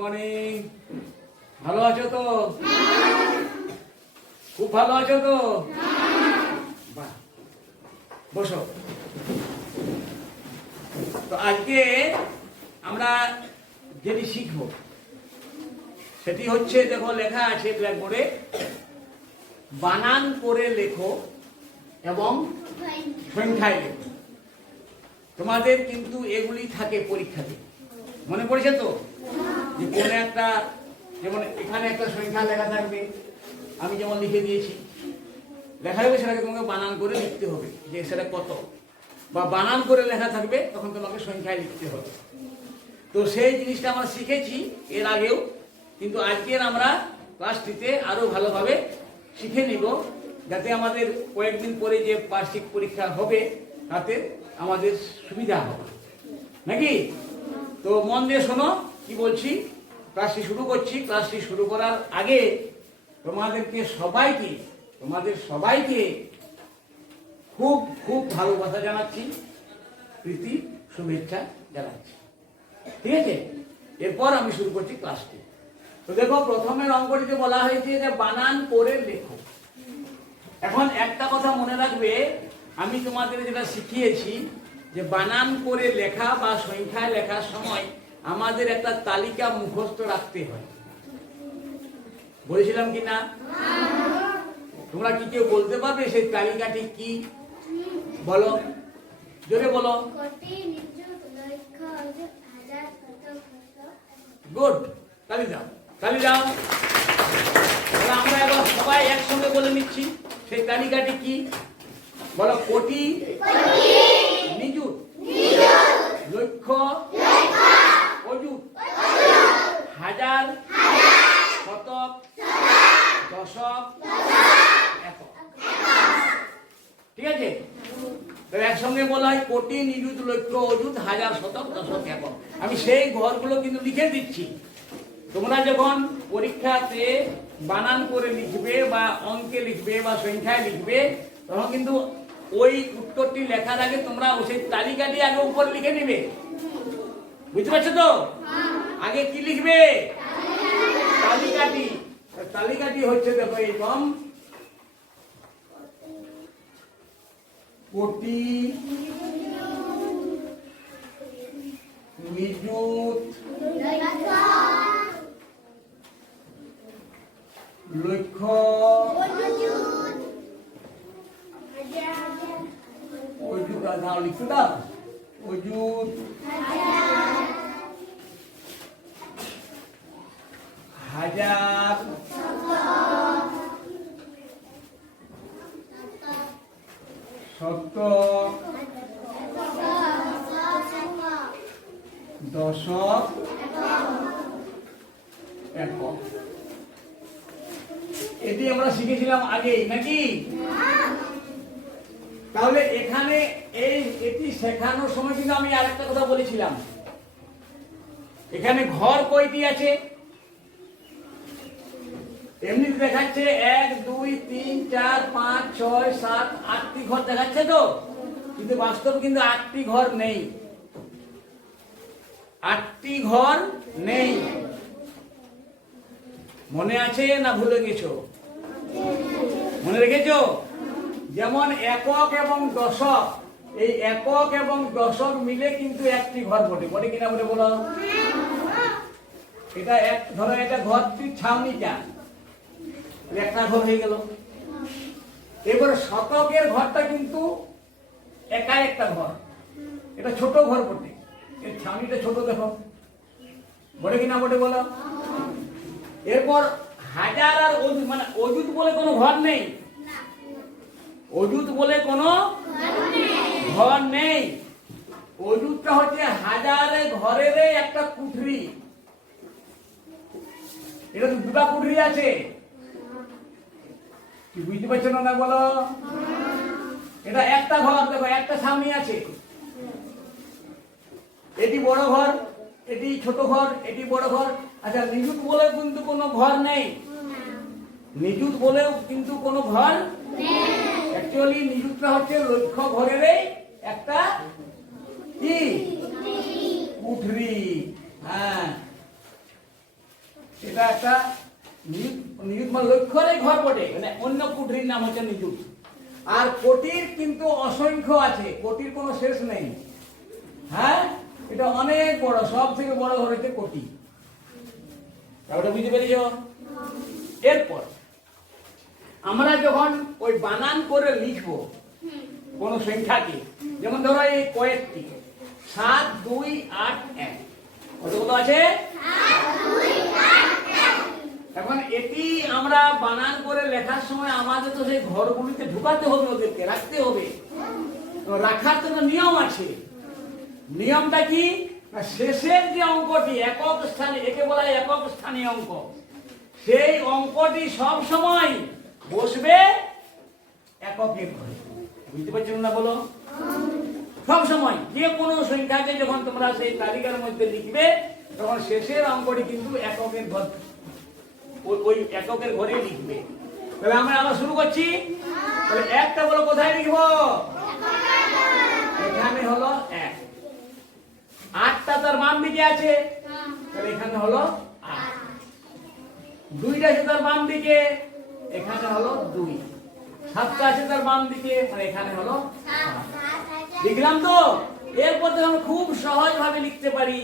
Morning. ভালো আছো তো? খুব ভালো আছো তো? বাহ, বসো। তো আজকে আমরা যেটি শিখবো সেটি হচ্ছে, দেখো লেখা আছে ব্ল্যাকবোর্ডে, বানান করে লেখো এবং সংখ্যায় লেখো। তোমাদের কিন্তু এগুলি থাকে পরীক্ষাতে, মনে পড়েছে তো? যে কোনো একটা, যেমন এখানে একটা সংখ্যা লেখা থাকবে, আমি যেমন লিখে দিয়েছি, লেখা থাকবে সেটাকে তোমাকে বানান করে লিখতে হবে যে সেটা কত, বা বানান করে লেখা থাকবে তখন তোমাকে সংখ্যায় লিখতে হবে। তো সেই জিনিসটা আমরা শিখেছি এর আগেও, কিন্তু আজকের আমরা ক্লাসটিতে আরো ভালোভাবে শিখে নিব, যাতে আমাদের কয়েকদিন পরে যে বার্ষিক পরীক্ষা হবে তাতে আমাদের সুবিধা হবে, নাকি? তো মন দিয়ে শোনো কি বলছি। ক্লাসটি শুরু করছি। ক্লাসটি শুরু করার আগে তোমাদের সবাইকে খুব খুব ভালোবাসা জানাচ্ছি, প্রীতি শুভেচ্ছা জানাচ্ছি, ঠিক আছে? এরপর আমি শুরু করছি ক্লাসটি। তো দেখো, প্রথমের অঙ্কটিতে বলা হয়েছে যে বানান করে লেখো। এখন একটা কথা মনে রাখবে, আমি তোমাদের যেটা শিখিয়েছি যে বানান করে লেখা বা সংখ্যায় লেখার সময় আমাদের একটা তালিকা মুখস্থ রাখতে হয়। বলেছিলাম কি না? তোমরা কি কেউ বলতে পারবে সেই তালিকাটি কি? বলো, জোরে বলো। গুড, তালি দাও, তালি দাও। তাহলে আমরা এবার সবাই একসঙ্গে বলে নিচ্ছি সেই তালিকাটি কি। বলো, কোটি, নিযুত, লক্ষ, অযুত, হাজার, শতক, দশক, একক। ঠিক আছে? একসঙ্গে বলা হয় কোটি, নিযুত, লক্ষ, অযুত, হাজার, শতক, দশক, একক। আমি সেই ঘরগুলো কিন্তু লিখে দিচ্ছি। তোমরা যখন পরীক্ষাতে বানান করে লিখবে বা অঙ্কে লিখবে বা সংখ্যায় লিখবে, তখন কিন্তু ওই উত্তরটি লেখার আগে তোমরা সেই তালিকাটি আগে উপর লিখে নিবে। বুঝতে পারছো তো? আগে কি লিখবে? তালিকাটি। তালিকাটি হচ্ছে, দেখো এরকম: কোটি, নিযুত, লক্ষ, অযুত, লিখতে দাও, অযুত, হাজার, শতক, দশক, একক। এটি আমরা শিখেছিলাম আগেই, নাকি? তাহলে এখানে এটি শেখানোর সময় কিন্তু আমি আরেকটা কথা বলেছিলাম, এখানে ঘর কয়টি আছে? এমনি দেখাচ্ছে 1 2 3 4 5 6 7 8টি ঘর দেখাচ্ছে তো, কিন্তু বাস্তবে কিন্তু 8টি ঘর নেই। 8টি ঘর নেই। মনে আছে না ভুলে গেছো? মনে রেখেছো? যেমন একক এবং দশক, এই একক এবং দশক মিলে কিন্তু একটি ঘর বটে, বটে কিনা বলে বলো? এটা ধরো এটা ঘরটির ছাউনিটা, একটা ঘর হয়ে গেল। এবার শতকের ঘরটা কিন্তু একাই একটা ঘর, এটা ছোট ঘর বটে, এর ছাউনিটা ছোট, দেখো, বটে কিনা বটে বলো? এরপর হাজার আর অযুত, মানে অযুত বলে কোনো ঘর নেই। অযুত বলে কোনো ঘর নেই। অযুতটা হচ্ছে হাজারে ঘরের একটা কুঠরি। এটা তো দুটা কুঠরি আছে, কি বুঝতে পারছো না বলো? এটা একটা ঘর, দেখো একটা ছাউনি আছে। এটি বড় ঘর, এটি ছোট ঘর, এটি বড় ঘর। আচ্ছা, নিযুত বলে কিন্তু কোনো ঘর নেই। নিযুত বলেও কিন্তু কোনো ঘর নেই। অ্যাকচুয়ালি নিযুতটা হচ্ছে লক্ষ ঘরের একটা কি কুঠরি। হ্যাঁ, নিযুত মানে লক্ষ্যরই ঘর বটে, মানে অন্য কুঠির নাম হচ্ছে নিযুত। আর কোটির কিন্তু অসংখ্য আছে, কোটির কোনো শেষ নেই। হ্যাঁ, এটা অনেক বড়, সব থেকে বড় ঘর হচ্ছে কোটি। ওটা বুঝতে পেরেছ? এরপর আমরা যখন ওই বানান করে লিখবো কোন সংখ্যাকে, যেমন ধরো এই কয়েকটি 7, 2, 8, 1 কতগুলো আছে? এখন এটি আমরা বানান করে লেখার সময় আমাদের তো সেই ঘরগুলিতে ঢুকাতে হবে, ওদেরকে রাখতে হবে। রাখার জন্য নিয়ম আছে। নিয়মটা কি? শেষের যে অঙ্কটি একক স্থানে, একে বলা হয় একক স্থানীয় অঙ্ক, সেই অঙ্কটি সব সময় বসবে এককের ঘরে। বুঝতে পারছো না? বলো। সব সময় যে কোনো সংখ্যাকে যখন তোমরা সেই তালিকার মধ্যে লিখবে, তখন শেষের অঙ্কটি কিন্তু এককের ঘর, ওই এককের ঘরে লিখবে। তাহলে আমরা আবার শুরু করছি। তাহলে একটা বলো কোথায় লিখবো? এখানে হলো 1। 8টা তার বাম দিকে আছে, তাহলে এখানে হলো 8। 2টা আছে তার বাম দিকে, এখানে হলো 2। 7টা আছে তার বাম দিকে, মানে এখানে হলো 7। লিখলাম তো? এরপর তো আমরা খুব সহজ ভাবে লিখতে পারি।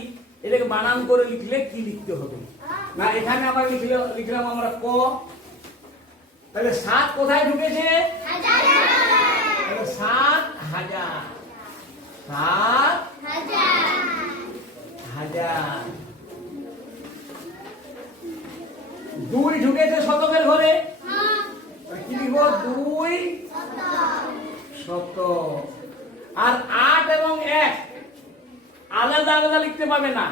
এটাকে বানান করে লিখলে কি লিখতে হবে না, এখানে আমরা লিখলাম আমরা ক। তাহলে 7 কোথায় ঢুকেছে? তাহলে 7,000। 7,000। 2 ঢুকেছে শতকের ঘরে, কি লিখবো? 2 শত। আর 8 এবং 1 আলাদা আলাদা লিখতে পাবে না।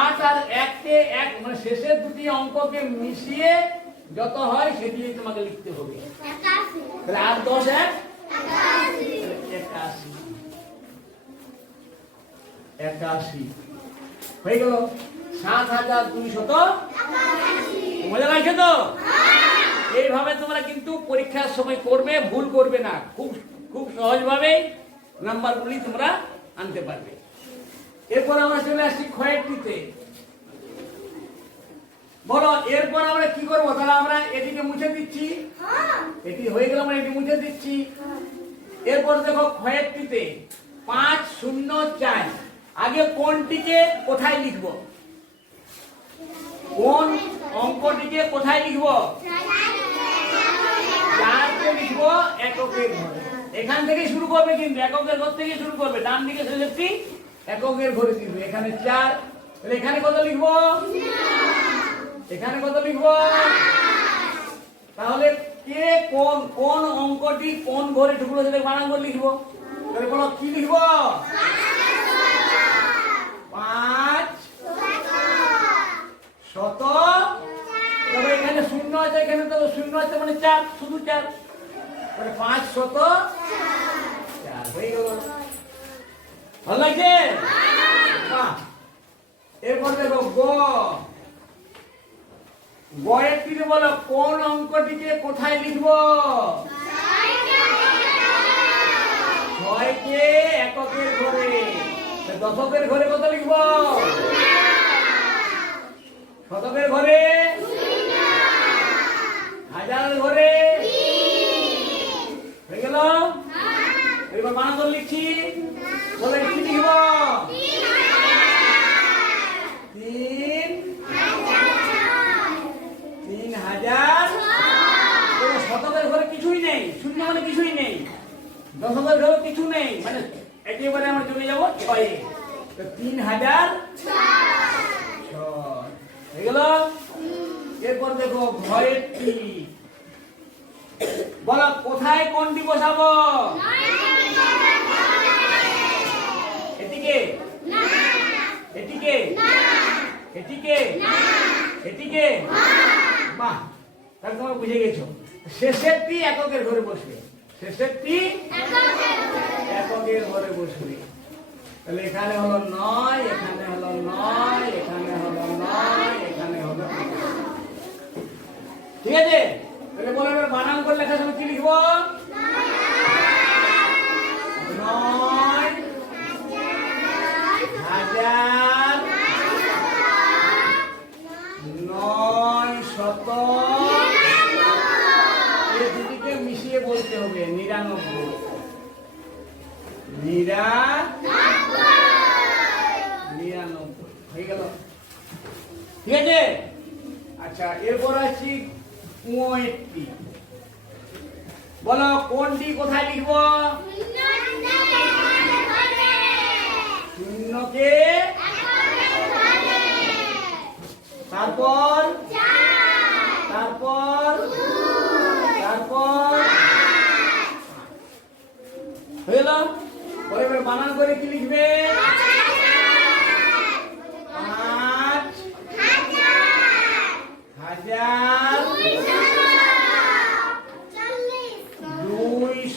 8 আর 1 কে এক, মানে শেষের দুটি অঙ্ককে মিশিয়ে যত হয় সেটি তোমাকে লিখতে হবে। তাহলে 8, 10, 1 81। 81 হয়ে গেল। 7,281। মজা লাগছে তো? এইভাবে তোমরা কিন্তু পরীক্ষার সময় করবে, ভুল করবে না। খুব খুব সহজভাবে নাম্বারগুলি তোমরা আনতে পারবে। এরপর আমরা চলে আসছি ক্ষয়টিতে। বলো এরপর আমরা কি করবো? তাহলে আমরা এটিকে মুছে দিচ্ছি, এটি হয়ে গেল, আমরা এটি মুছে দিচ্ছি। এরপর দেখো ক্ষয়টিতে 504। আগে কোনটিকে কোথায় লিখবো? কোন অঙ্কটিকে কোথায় লিখবো? 4কে লিখবো এককের ঘরে। এখান থেকে শুরু করবে, কিন্তু এককের ঘর থেকে শুরু করবে। ডান দিকে শেষেরটি এককের ঘরে দিবে। এখানে 4, তাহলে এখানে কত লিখবো? এখানে কত লিখবো? তাহলে কে কোন কোন অঙ্কটি কোন ঘরে ঢুকলো সেটা বানান করে লিখবো। তাহলে বলো কি লিখবো? 5 শত। তবে এখানে 0 আছে, এখানে তো 0 আছে, মানে 4, শুধু 4। তাহলে 504 হয়ে গেল। ভালো লাগছে? এরপর দেখো গ। গয়ের তীরে বলো কোন অঙ্কটিকে কোথায় লিখবো? 6কে এককের ঘরে। দশকের ঘরে কত লিখবো? শতকের ঘরে, হাজারের ঘরে হয়ে গেল। এবার বানান করে লিখছি। বলে কি লিখব? 3,000। শতকের ঘরে কিছুই নেই, 0 মানে কিছুই নেই। দশকের ঘরে কিছু নেই, মানে একেবারে আমরা চলে যাবো 6-এ। 3,006 হয়ে গেল। এরপর দেখো ঘরের টি। বলো কোথায় কোনটি বসাবো? এটিকে, এটিকে, এটিকে, এটিকে। বাহ, তাহলে তোমরা বুঝে গেছো। শেষেরটি এককের ঘরে বসবে, শেষেরটি এককের ঘরে বসবে। তাহলে এখানে হলো 9, এখানে হলো 9, এখানে হলো 9, এখানে হলো 9। ঠিক আছে? তাহলে বলো এবার বানান করে লেখার সময় কি লিখবো? 9,000 9 শত ঠিক আছে। আচ্ছা, এরপর আসছি 65। বলো কোনটি কোথায় লিখবো? শূন্যকে তারপর তারপর তারপর হয়ে গেল। এবার বানান করে কি লিখবে? 5,240।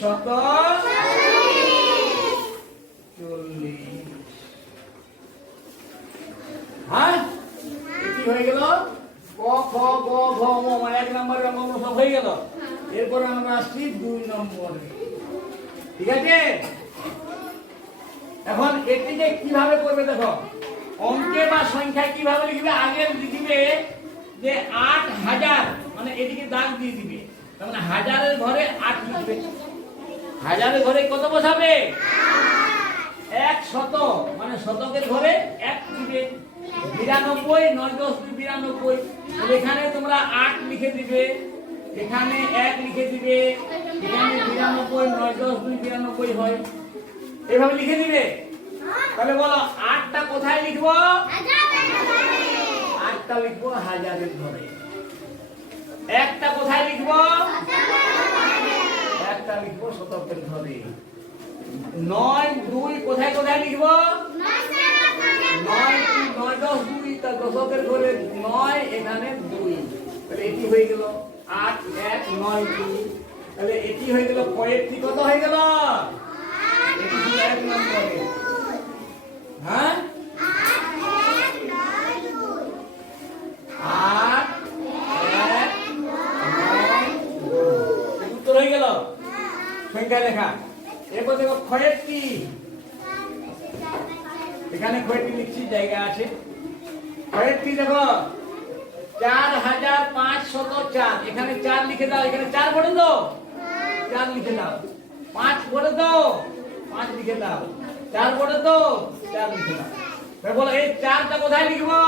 হ্যাঁ, এটি হয়ে গেল ক খ গ ঘ ম, মানে 1 নম্বরের অঙ্ক সব হয়ে গেল। এরপর আমরা আসছি 2 নম্বরে। ঠিক আছে। এখন এটিকে কিভাবে করবে দেখো, অঙ্কে বা সংখ্যায় কিভাবে লিখবে? আগে লিখবে যে 8,000, মানে এদিকে দাগ দিয়ে দিবে, তার মানে হাজারের ঘরে 8 লিখবে। হাজারের ঘরে কত বসাবে? 100, মানে শতকের ঘরে 1 দিবে। 92, 9 10 92। এখানে তোমরা 8 লিখে দিবে, এখানে 1 লিখে দিবে, এখানে 92, 9 10 92 হয়, এভাবে লিখে দিবে। তাহলে বলো 8টা কোথায় লিখবো? 8টা লিখবো হাজারের ঘরে। 1টা কোথায় লিখবো? 1টা লিখবো শতকের ঘরে। 9 2 কোথায় কোথায় লিখবো? 9 9 10 2, তা দশকের ঘরে 9, এখানে 2। তাহলে এটি হয়ে গেল 8 1 9 2। তাহলে এটি হয়ে গেল কয়েকটি কত হয়ে গেল? এটি ছিল 1 নম্বরে। হ্যাঁ, 8 1 9 উত্তর হয়ে গেল সংখ্যা লেখা। এরপর দেখো ক্ষয়েরটি, এখানে ক্ষয়েরটি লিখছি, জায়গা আছে। ক্ষয়েরটি দেখো 4,504, এখানে 4 লিখে দাও, এখানে 4 পড়ে দাও, 4 লিখে দাও। 5 পড়ে দাও, 5 লিখে দাও। 4 পড়ে দাও, 4 লিখে দাও। বলো এই 4টা কোথায় লিখবো?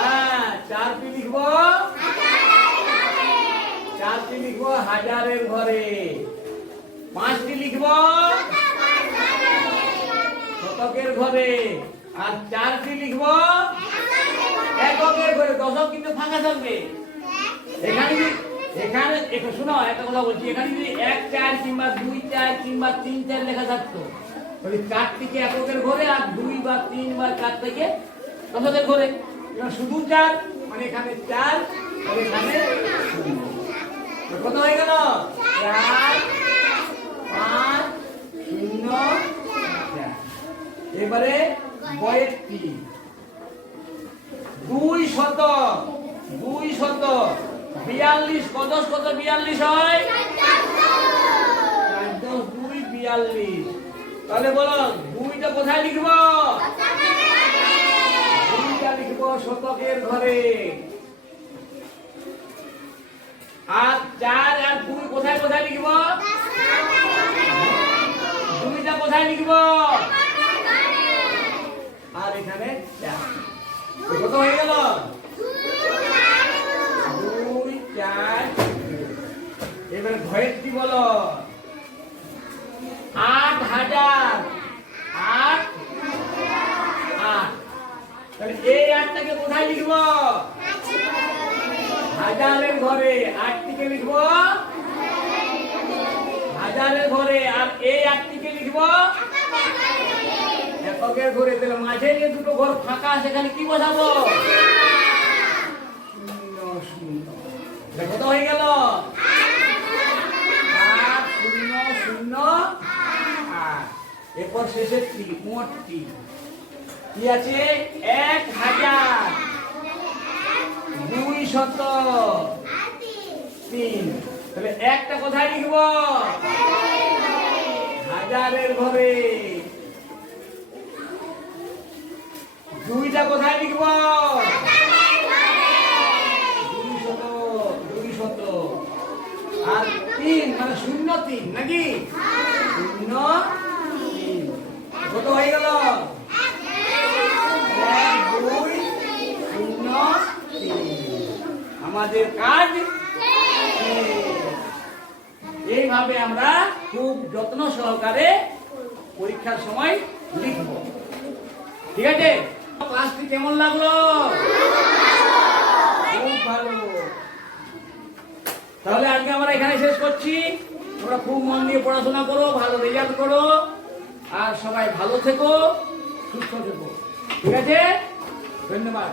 হ্যাঁ, 4টি লিখবো, 4টি লিখবো হাজারের ঘরে। 5টি লিখবো শতকের ঘরে, আর 4টি লিখবো এককের ঘরে। দশক কিন্তু ফাঁকা থাকবে। এখানে শোনো, একটা কথা বলছি, এখানে যদি 1 4 কিংবা 2 4 কিংবা 3 4 লেখা থাকতো, তাহলে 4টিকে এককের ঘরে, আর 2 বা 3 বা 4 থেকে দশকের ঘরে। শুধু 4, মানে এখানে 4, আর এখানে 0। কত হয়ে গেল? 4 5 0 4। এবারে 62 242। কত কত 42 হয়? 4 10 2 42। তাহলে বলো 2টা কোথায় লিখবো? 2টা লিখবো শতকের ঘরে। আর 4 আর 2 কোথায় কোথায় লিখবো? 2টা কোথায় লিখবো? আর এখানে 4। কত হয়ে গেল? 2 4। এবারে ঘয়েরটি বলো 8,000 8 8। তাহলে এই 8টাকে কোথায় লিখবো? হাজারের ঘরে। 8টিকে লিখবো হাজারের ঘরে, আর এই 8টিকে লিখবো এককের ঘরে। তাহলে মাঝে যে দুটো ঘর ফাঁকা, সেখানে কি বসাবো? 0 0। কত হয়ে গেল? 8 0 0 8। এরপর শেষের 65 কি আছে? 1,203। তাহলে 1টা কোথায় লিখবো? হাজারের ঘরে। 2টা কোথায় লিখবো? 200। আর 3 মানে 0 3 নাকি? 0 3। কত হয়ে গেল? 1 2 আমাদের কাজ এইভাবে আমরা খুব যত্ন সহকারে পরীক্ষার সময় লিখব। ঠিক আছে? ক্লাসটি কেমন লাগলো? খুব ভালো। তাহলে আজকে আমরা এখানে শেষ করছি। তোমরা খুব মন দিয়ে পড়াশোনা করো, ভালো রেজাল্ট করো, আর সবাই ভালো থেকো, সুস্থ থেকো। ঠিক আছে? ধন্যবাদ।